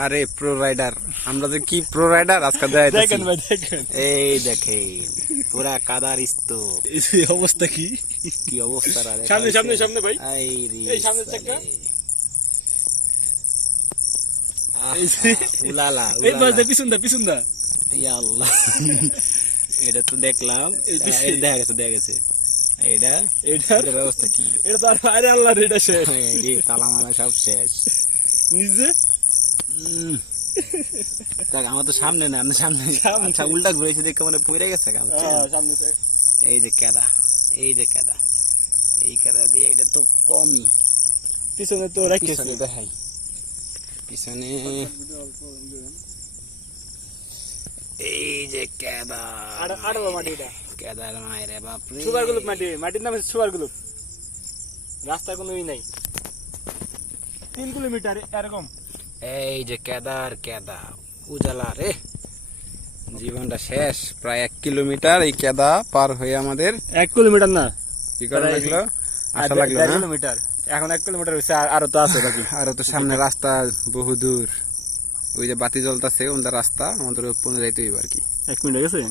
আরে pro rider, আমরা যে কি প্রো রাইডার আজকে দেখাইতেছি। দেখেন ভাই দেখেন, এই দেখেন পুরা কাদার স্তূপ, এই অবস্থা কি? কি অবস্থা রে। সামনে সামনে সামনে ভাই, এই রে এই সামনের চাকা। এই উলালা এই বাস দা পিছন দা পিছন দা। ইয়া আল্লাহ, এটা তো দেখলাম, এই এটা দেখা গেছে এটা এটা এটার অবস্থা কি? এটা তো আরে আল্লাহ রে, এটা শেষ রে তালা মারা সব শেষ। নিজে। দেখ আমার তো সামনে না, আমি সামনে। সামনে। আচ্ছা উল্টা ঘুরেছি দেখে মানে পড়ে গেছে গা, বুঝছেন? হ্যাঁ সামনে থেকে। এই যে কেদা, এই যে কেদা, এই কেদা দিয়ে এটা তো কমই। পিছনে তো রাখিস পিছনে দেখাই, পিছনে এই যে কেদা, আড়া মাটি, এটা কেদার মায়েরে বাপরে। সুগার গ্লুপ মাটি, মাটির নাম সুগার গ্লুপ। রাস্তা কোনো ই নাই, 3 কিলোমিটার এরকম। এই যে কেদার কেদা উজালা রে, জীবনটা শেষ। প্রায় 1 কিলোমিটার এই কেদা পার হয়ে আমাদের 1 কিলোমিটার না, কি করা লাগলো, আশা লাগলো 1.5 না? কিলোমিটার। এখন 1 কিলোমিটার হয়েছে, আরো তো আছে বাকি। আর তো সামনে রাস্তা বহু দূর, ওই যে বাতি জ্বলতেছে ওটা রাস্তা, আমাদের ওপরে যাইতে হইব আর কি। 1 মিনিট গেছে।